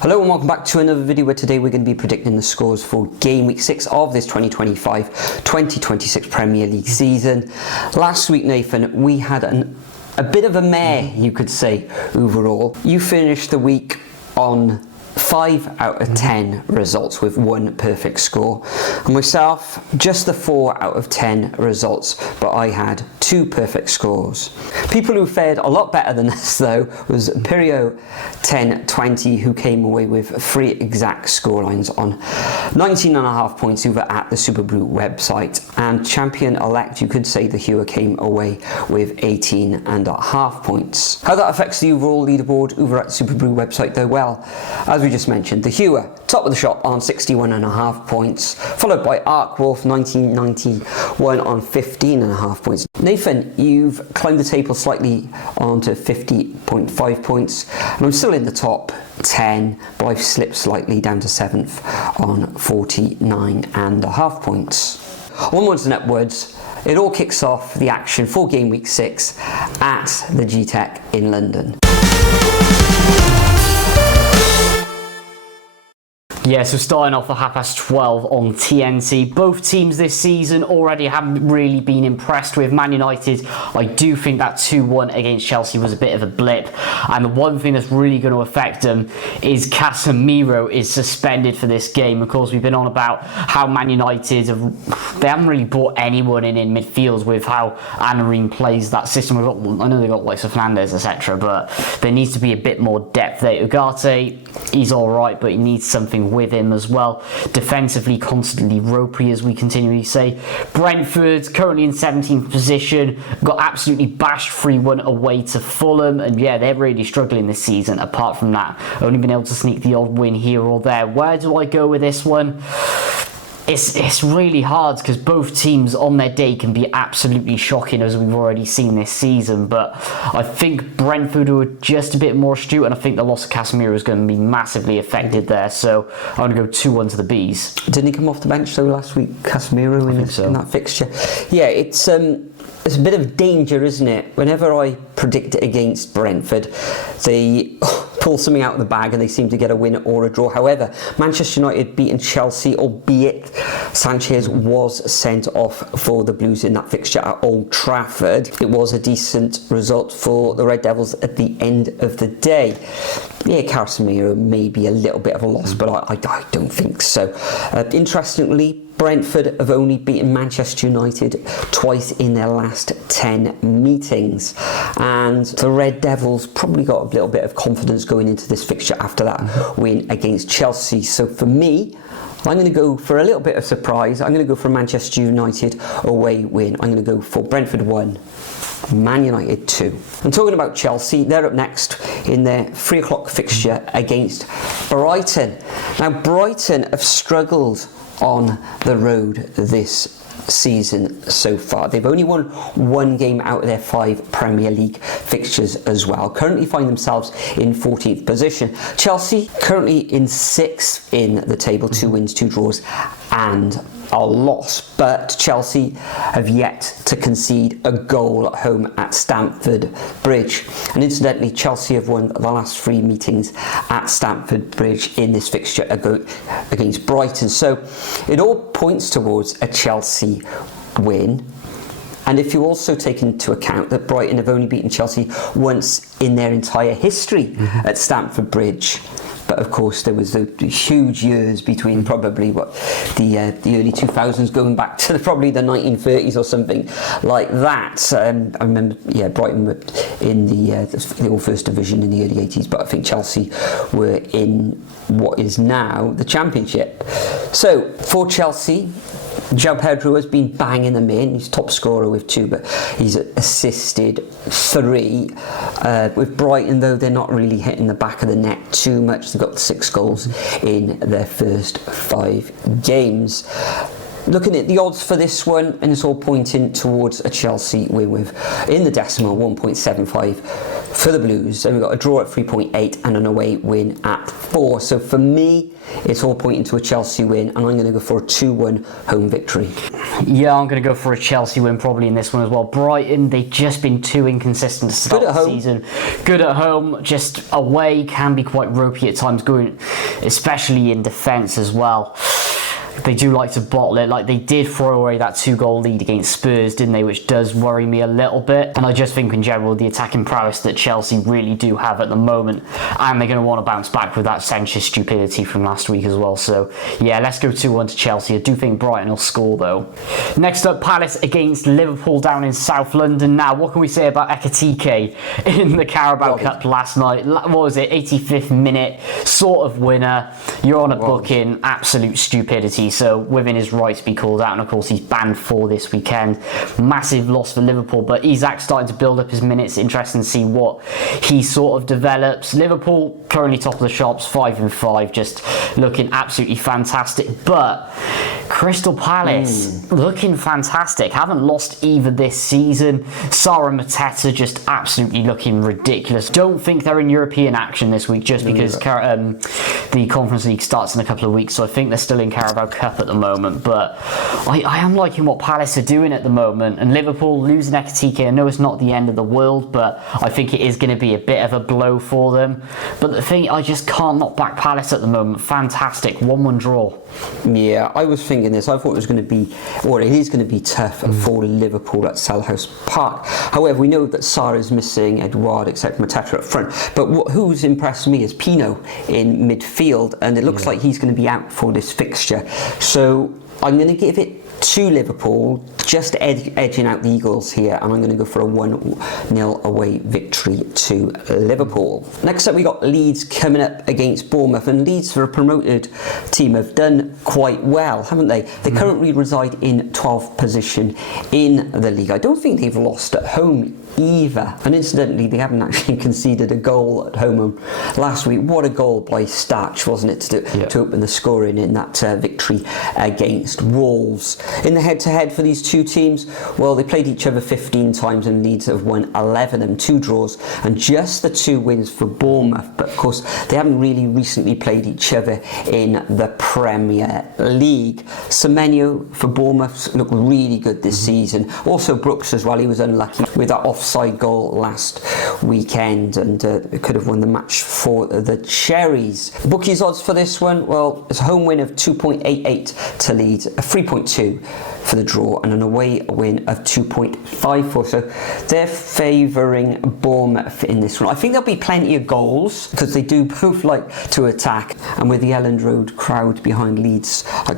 Hello and welcome back to another video where today we're going to be predicting the scores for game week 6 of this 2025-2026 Premier League season. Last week, Nathan, we had a bit of a mare, you could say, overall. You finished the week on 5 out of 10 results with 1 perfect score, and myself just the 4 out of 10 results, but I had 2 perfect scores. People who fared a lot better than us though was Perio 1020, who came away with 3 exact scorelines on 19.5 points over at the Superbru website, and champion elect, you could say, the Hewer, came away with 18.5 points. How that affects the overall leaderboard over at the Superbru website though, well, as we just mentioned, the Hewer top of the shop on 61.5 points, followed by Arkwolf 1991 on 15.5 points. Nathan, you've climbed the table slightly onto 50.5 points, and I'm still in the top 10, but I've slipped slightly down to 7th on 49.5 points. Onwards and upwards, it all kicks off the action for game week 6 at the G-Tech in London. Yeah, so starting off at 12:30 on TNT. Both teams this season already haven't really been impressed with. Man United, I do think that 2-1 against Chelsea was a bit of a blip. And the one thing that's really going to affect them is Casemiro is suspended for this game. Of course, we've been on about how Man United, they haven't really brought anyone in midfield with how Amorim plays that system. I know they've got like Fernandes, etc., but there needs to be a bit more depth there. Ugarte, he's alright, but he needs something with him as well. Defensively, constantly ropey, as we continually say. Brentford, currently in 17th position, got absolutely bashed 3-1 away to Fulham, and yeah, they're really struggling this season. Apart from that, only been able to sneak the odd win here or there. Where do I go with this one? It's really hard because both teams on their day can be absolutely shocking, as we've already seen this season, but I think Brentford were just a bit more astute, and I think the loss of Casemiro is going to be massively affected there, so I'm going to go 2-1 to the Bees. Didn't he come off the bench though last week, Casemiro, in that fixture? Yeah, it's a bit of danger, isn't it? Whenever I predict against Brentford, they pull something out of the bag and they seem to get a win or a draw. However, Manchester United beaten Chelsea, albeit Sanchez was sent off for the Blues in that fixture at Old Trafford. It was a decent result for the Red Devils at the end of the day. Yeah, Casemiro may be a little bit of a loss, but I don't think so. Interestingly, Brentford have only beaten Manchester United twice in their last 10 meetings, and the Red Devils probably got a little bit of confidence going into this fixture after that win against Chelsea. So for me, I'm going to go for a little bit of surprise. I'm going to go for a Manchester United away win. I'm going to go for Brentford 1, Man United 2. I'm talking about Chelsea. They're up next in their 3 o'clock fixture against Brighton. Now, Brighton have struggled on the road this season so far. They've only won 1 game out of their 5 Premier League fixtures as well. Currently find themselves in 14th position. Chelsea currently in 6th in the table, 2 wins, 2 draws and a loss, but Chelsea have yet to concede a goal at home at Stamford Bridge. And incidentally, Chelsea have won the last 3 meetings at Stamford Bridge in this fixture against Brighton. So it all points towards a Chelsea win. And if you also take into account that Brighton have only beaten Chelsea once in their entire history at Stamford Bridge. But of course, there was the huge years between probably the early 2000s, going back to probably the 1930s or something like that. I remember, yeah, Brighton were in the first division in the early 80s, but I think Chelsea were in what is now the Championship. So for Chelsea, João Pedro has been banging them in. He's top scorer with 2, but he's assisted 3. With Brighton, though, they're not really hitting the back of the net too much. They've got 6 goals in their first 5 games. Looking at the odds for this one, and it's all pointing towards a Chelsea win with, in the decimal, 1.75 for the Blues. Then we've got a draw at 3.8 and an away win at 4. So for me, it's all pointing to a Chelsea win, and I'm going to go for a 2-1 home victory. Yeah, I'm going to go for a Chelsea win probably in this one as well. Brighton, they've just been too inconsistent to start the season. Good at home, just away can be quite ropey at times, going especially in defence as well. They do like to bottle it. Like, they did throw away that 2-goal lead against Spurs, didn't they? Which does worry me a little bit. And I just think in general, the attacking prowess that Chelsea really do have at the moment, and they're going to want to bounce back with that Sanchez stupidity from last week as well. So yeah, let's go 2-1 to Chelsea. I do think Brighton will score though. Next up, Palace against Liverpool down in South London. Now, what can we say about Ekitike in the Carabao Cup last night? What was it? 85th minute sort of winner. You're on a booking, absolute stupidity. So within his right to be called out, and of course he's banned for this weekend. Massive loss for Liverpool, but Isak's starting to build up his minutes. Interesting to see what he sort of develops. Liverpool currently top of the shops, 5-5, just looking absolutely fantastic. But Crystal Palace looking fantastic, haven't lost either this season. Sarah Mateta just absolutely looking ridiculous. Don't think they're in European action this week just because the Conference League starts in a couple of weeks, so I think they're still in Carabao Cup at the moment. But I am liking what Palace are doing at the moment, and Liverpool losing Ekitike, I know it's not the end of the world, but I think it is going to be a bit of a blow for them. But the thing, I just can't not back Palace at the moment. Fantastic 1-1 draw. Yeah, I was thinking this. I thought it was going to be, or it is going to be tough for Liverpool at Selhurst Park. However, we know that Sarah's missing, Edouard, except Mateta up front. But who's impressed me is Pino in midfield, and it looks like he's going to be out for this fixture. So I'm going to give it to Liverpool, just edging out the Eagles here, and I'm going to go for a 1-0 away victory to Liverpool. Next up, we got Leeds coming up against Bournemouth, and Leeds, for a promoted team, have done quite well, haven't they? They currently reside in 12th position in the league. I don't think they've lost at home either, and incidentally they haven't actually conceded a goal at home last week. What a goal by Starch, wasn't it, to open the scoring in that victory against Wolves. In the head-to-head for these two teams, well, they played each other 15 times and Leeds have won 11 and 2 draws, and just the 2 wins for Bournemouth. But of course they haven't really recently played each other in the Premier League. Semenyo for Bournemouth looked really good this season. Also Brooks as well, he was unlucky with that offside goal last weekend, and could have won the match for the Cherries. Bookies odds for this one, well, it's a home win of 2.88 to Leeds, a 3.2 for the draw, and an away win of 2.54. So they're favouring Bournemouth in this one. I think there'll be plenty of goals because they do both like to attack, and with the Elland Road crowd behind Leeds, I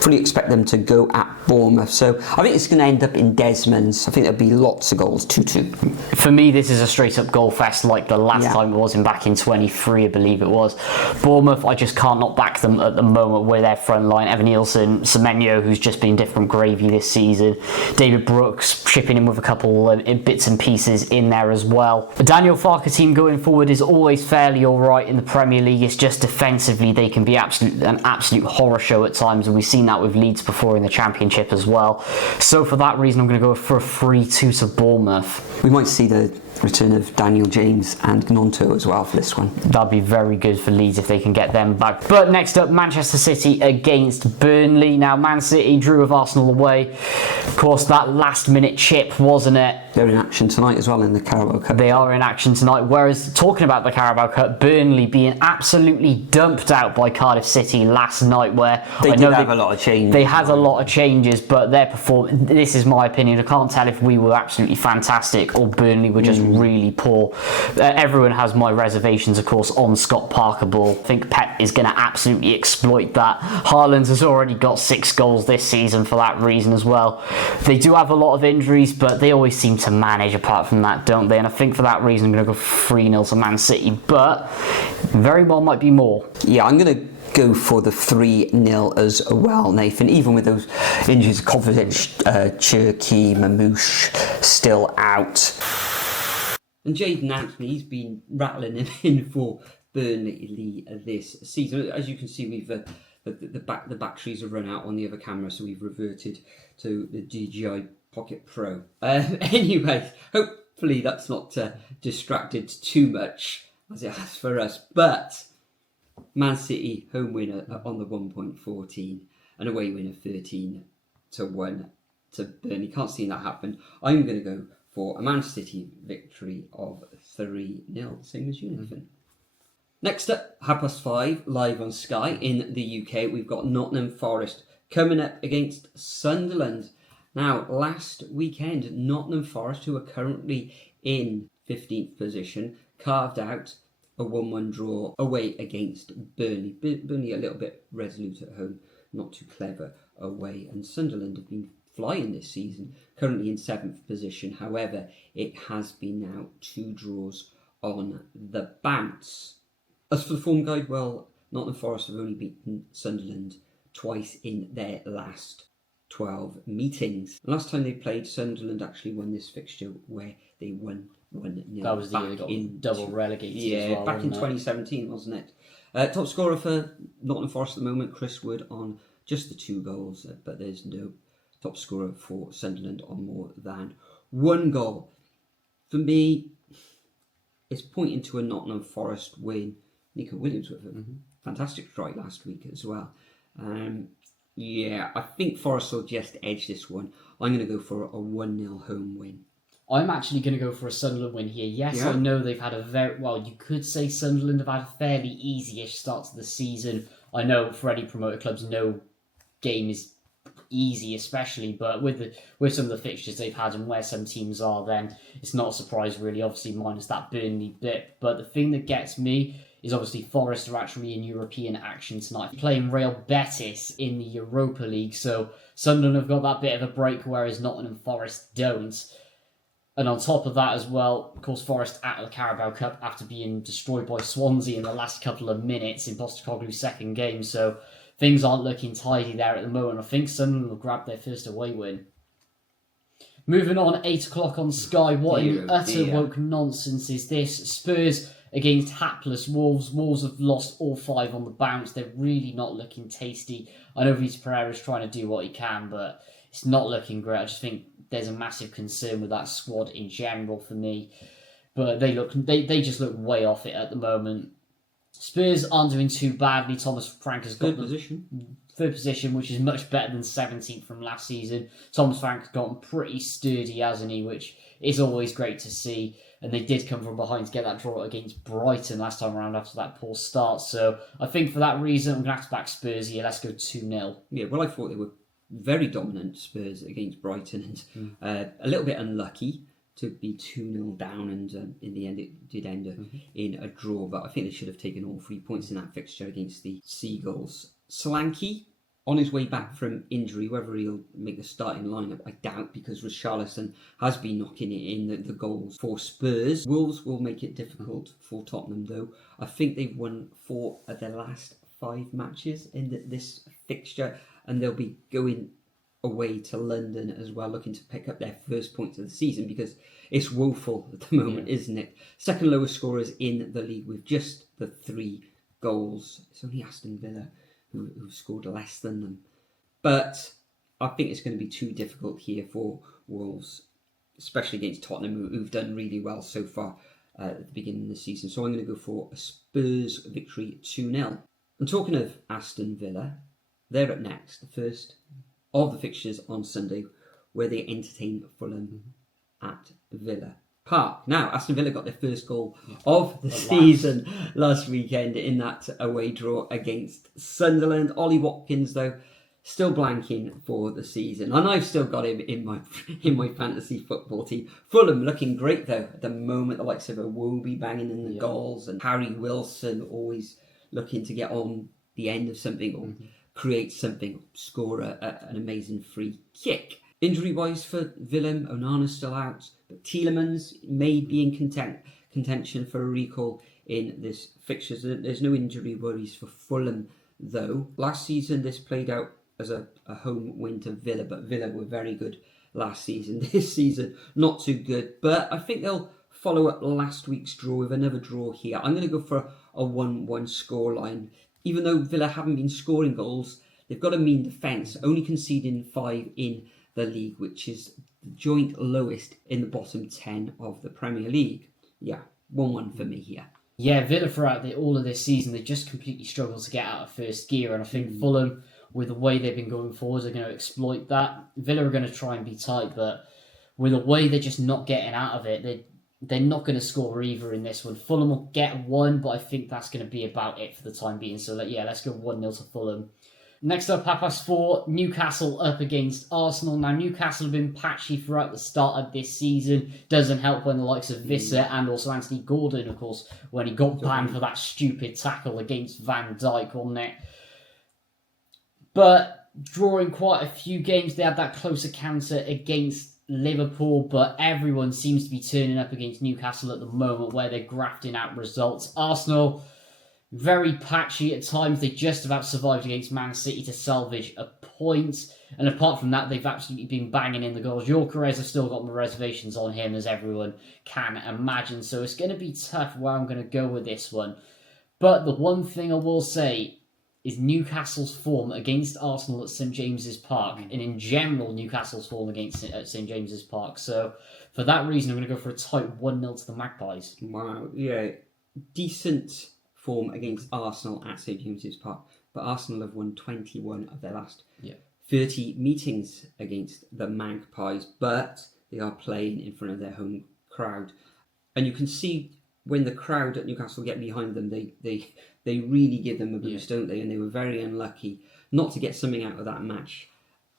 fully expect them to go at Bournemouth. So I think it's going to end up in Desmond's. I think there'll be lots of goals, 2-2. For me, this is a straight up goal fest like the last time it was back in 23, I believe it was. Bournemouth, I just can't not back them at the moment with their front line. Evan Nielsen, Semenyo, who's just been different gravy this season. David Brooks chipping in with a couple bits and pieces in there as well. The Daniel Farke team going forward is always fairly alright in the Premier League. It's just defensively they can be an absolute horror show at times, and we've seen that with Leeds before in the Championship as well. So for that reason, I'm going to go for a 3-2 to Bournemouth. We might see the return of Daniel James and Gnonto as well for this one. That'd be very good for Leeds if they can get them back. But next up, Manchester City against Burnley. Now, Man City drew with Arsenal away. Of course, that last-minute chip, wasn't it? They're in action tonight as well in the Carabao Cup. They are in action tonight. Whereas, talking about the Carabao Cup, Burnley being absolutely dumped out by Cardiff City last night, where they did have a lot of changes. They had a lot of changes, but their performance, this is my opinion, I can't tell if we were absolutely fantastic or Burnley were just really poor. Everyone has my reservations, of course, on Scott Parker Ball. I think Pep is going to absolutely exploit that. Haaland has already got 6 goals this season for that reason as well. They do have a lot of injuries, but they always seem to manage apart from that, don't they? And I think for that reason I'm going to go 3-0 to Man City, but very well might be more. Yeah, I'm going to go for the 3-0 as well, Nathan, even with those injuries. Kovacic, Cherki, Mamouche still out. And Jayden Anthony, he's been rattling him in for Burnley this season. As you can see, we've the batteries have run out on the other camera, so we've reverted to the DJI Pocket Pro. Anyway, hope hopefully that's not distracted too much as it has for us. But Man City home winner on the 1.14, an away winner 13-1 to Burnley. Can't see that happen. I'm going to go for a Man City victory of 3-0, same as you, Nathan. Next up, 5:30 live on Sky in the UK. We've got Nottingham Forest coming up against Sunderland. Now, last weekend, Nottingham Forest, who are currently in 15th position, carved out a 1-1 draw away against Burnley. Burnley a little bit resolute at home, not too clever away. And Sunderland have been flying this season, currently in 7th position. However, it has been now 2 draws on the bounce. As for the form guide, well, Nottingham Forest have only beaten Sunderland twice in their last 12 meetings. The last time they played, Sunderland actually won this fixture where they won 1-0. That was the year they got double relegated as well, back in 2017, wasn't it? Top scorer for Nottingham Forest at the moment, Chris Wood, on just the 2 goals, but there's no top scorer for Sunderland on more than 1 goal. For me, it's pointing to a Nottingham Forest win. Nico Williams with a fantastic strike last week as well. I think Forest will just edge this one. I'm going to go for a 1-0 home win. I'm actually going to go for a Sunderland win here. Yes, I know they've had a you could say Sunderland have had a fairly easy-ish start to the season. I know for any promoter clubs, no game is easy, especially, but with some of the fixtures they've had and where some teams are, then it's not a surprise really, obviously minus that Burnley bit. But the thing that gets me is obviously Forest are actually in European action tonight, playing Real Betis in the Europa League, so Sunderland have got that bit of a break, whereas Nottingham Forest don't. And on top of that as well, of course, Forest at the Carabao Cup after being destroyed by Swansea in the last couple of minutes in Postecoglou's second game, so things aren't looking tidy there at the moment. I think Sunderland will grab their first away win. Moving on, 8 o'clock on Sky. What utter woke nonsense is this? Spurs against hapless Wolves. Wolves have lost all 5 on the bounce. They're really not looking tasty. I know Vitor Pereira's trying to do what he can, but it's not looking great. I just think there's a massive concern with that squad in general for me. But they just look way off it at the moment. Spurs aren't doing too badly. Thomas Frank has got third position, which is much better than 17th from last season. Thomas Frank has gotten pretty sturdy, hasn't he? Which is always great to see. And they did come from behind to get that draw against Brighton last time around after that poor start. So I think for that reason, I'm going to have to back Spurs here. Let's go 2-0. Yeah, well, I thought they were very dominant, Spurs, against Brighton. And a little bit unlucky to be 2-0 down, and in the end it did end up in a draw. But I think they should have taken all 3 points in that fixture against the Seagulls. Solanke, on his way back from injury, whether he'll make the starting lineup, I doubt, because Richarlison has been knocking it in the goals for Spurs. Wolves will make it difficult for Tottenham, though. I think they've won 4 of their last 5 matches in this fixture, and they'll be going away to London as well, looking to pick up their first points of the season, because it's woeful at the moment, isn't it? Second lowest scorers in the league with just the 3 goals. It's only Aston Villa who scored less than them. But I think it's going to be too difficult here for Wolves, especially against Tottenham, who've done really well so far at the beginning of the season. So I'm going to go for a Spurs victory 2-0. And talking of Aston Villa, they're up next, the first of the fixtures on Sunday, where they entertain Fulham at Villa Park. Now, Aston Villa got their first goal of the season last weekend in that away draw against Sunderland. Ollie Watkins, though, still blanking for the season, and I've still got him in my fantasy football team. Fulham looking great, though, at the moment. The likes of Iwobi banging in the goals, and Harry Wilson always looking to get on the end of something or create something, score an amazing free kick. Injury-wise for Willem, Onana's still out, but Tielemans may be in contention for a recall in this fixture. There's no injury worries for Fulham, though. Last season, this played out as a home win to Villa, but Villa were very good last season. This season, not too good, but I think they'll follow up last week's draw with another draw here. I'm going to go for a 1-1 scoreline. Even though Villa haven't been scoring goals, they've got a mean defence, only conceding 5 in the league, which is the joint lowest in the bottom 10 of the Premier League. Yeah, 1-1 for me here. Yeah, Villa throughout all of this season, they just completely struggled to get out of first gear, and I think Fulham, with the way they've been going forward, are going to exploit that. Villa are going to try and be tight, but with the way they're just not getting out of it, they're not going to score either in this one. Fulham will get one, but I think that's going to be about it for the time being. So, let's go 1-0 to Fulham. Next up, 4:30, Newcastle up against Arsenal. Now, Newcastle have been patchy throughout the start of this season. Doesn't help when the likes of Visser and also Anthony Gordon, of course, when he got banned for that stupid tackle against Van Dijk, wasn't it? But drawing quite a few games, they had that close encounter against Liverpool, but everyone seems to be turning up against Newcastle at the moment where they're grafting out results. Arsenal, very patchy at times. They just about survived against Man City to salvage a point. And apart from that, they've absolutely been banging in the goals. Gyökeres, have still got my reservations on him, as everyone can imagine. So it's going to be tough where I'm going to go with this one. But the one thing I will say is Newcastle's form against Arsenal at St James's Park, and in general, Newcastle's form against St James's Park. So for that reason, I'm going to go for a tight 1-0 to the Magpies. Wow, yeah. Decent form against Arsenal at St James's Park, but Arsenal have won 21 of their last 30 meetings against the Magpies, but they are playing in front of their home crowd. And you can see when the crowd at Newcastle get behind them, they really give them a boost, don't they? And they were very unlucky not to get something out of that match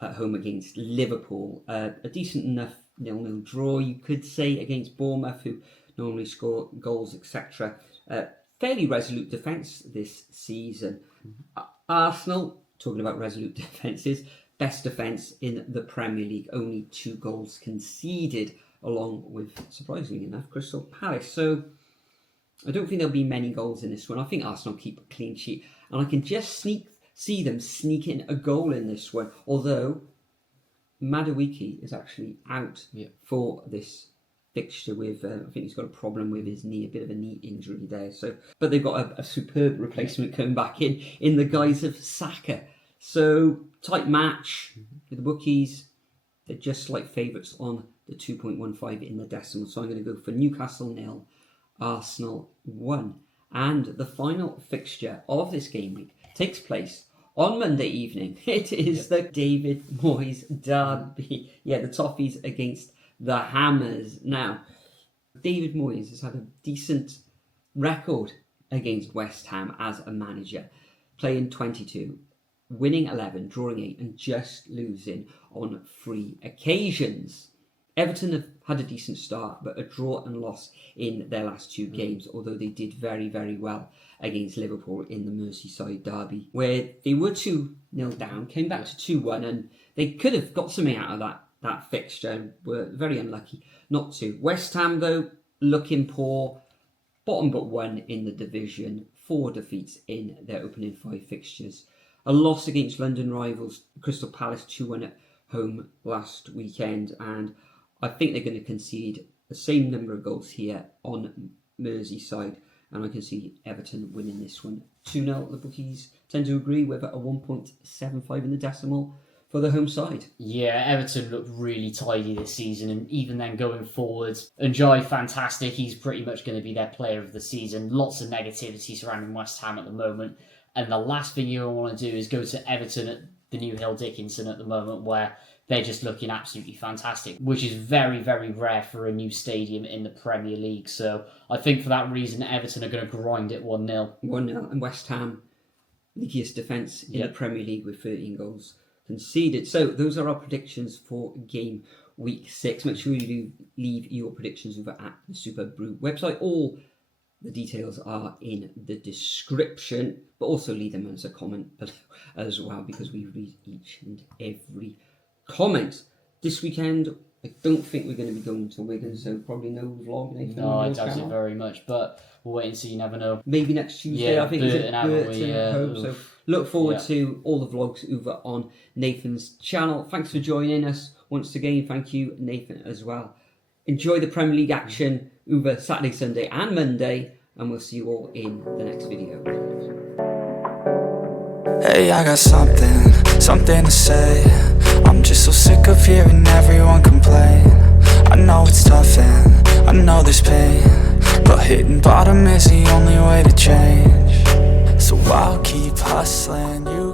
at home against Liverpool. A decent enough 0-0 draw, you could say, against Bournemouth, who normally score goals, etc. Fairly resolute defence this season. Arsenal, talking about resolute defences, best defence in the Premier League, only 2 goals conceded, along with, surprisingly enough, Crystal Palace. So I don't think there'll be many goals in this one. I think Arsenal keep a clean sheet, and I can just see them sneaking a goal in this one, although Madueke is actually out for this fixture with, I think he's got a problem with his knee, a bit of a knee injury there. So, but they've got a superb replacement coming back in the guise of Saka. So tight match with the bookies. They're just slight favourites on the 2.15 in the decimal. So I'm going to go for Newcastle 0, Arsenal 1. And the final fixture of this game week takes place on Monday evening. It is the David Moyes derby. Yeah, the Toffees against the Hammers. Now, David Moyes has had a decent record against West Ham as a manager, playing 22, winning 11, drawing 8, and just losing on 3 occasions. Everton have had a decent start, but a draw and loss in their last 2 games, although they did very, very well against Liverpool in the Merseyside derby, where they were 2-0 down, came back to 2-1, and they could have got something out of that fixture and were very unlucky not to. West Ham, though, looking poor, bottom but 1 in the division, 4 defeats in their opening 5 fixtures. A loss against London rivals Crystal Palace 2-1 at home last weekend, and I think they're going to concede the same number of goals here on Merseyside, and I can see Everton winning this one 2-0. The bookies tend to agree with a 1.75 in the decimal for the home side. Yeah, Everton looked really tidy this season, and even then going forwards, Njai, fantastic. He's pretty much going to be their player of the season. Lots of negativity surrounding West Ham at the moment, and the last thing you want to do is go to Everton at the New Hill Dickinson at the moment, where they're just looking absolutely fantastic, which is very, very rare for a new stadium in the Premier League. So I think for that reason, Everton are going to grind it 1-0. 1-0, and West Ham, leakiest defence in the Premier League with 13 goals conceded. So those are our predictions for game week 6. Make sure you do leave your predictions over at the Superbru website. All the details are in the description, but also leave them as a comment below as well, because we read each and every comment. This weekend, I don't think we're going to be going to Wigan, so probably no vlog. Nathan, no, I doubt it very much, but we'll wait and see. You never know. Maybe next Tuesday, I think. Burton, Home. So look forward to all the vlogs over on Nathan's channel. Thanks for joining us once again. Thank you, Nathan, as well. Enjoy the Premier League action over Saturday, Sunday and Monday, and we'll see you all in the next video. Hey, I got something to say. I'm just so sick of hearing everyone complain. lane. I know it's tough and I know there's pain, but hitting bottom is the only way to change. So I'll keep hustling, you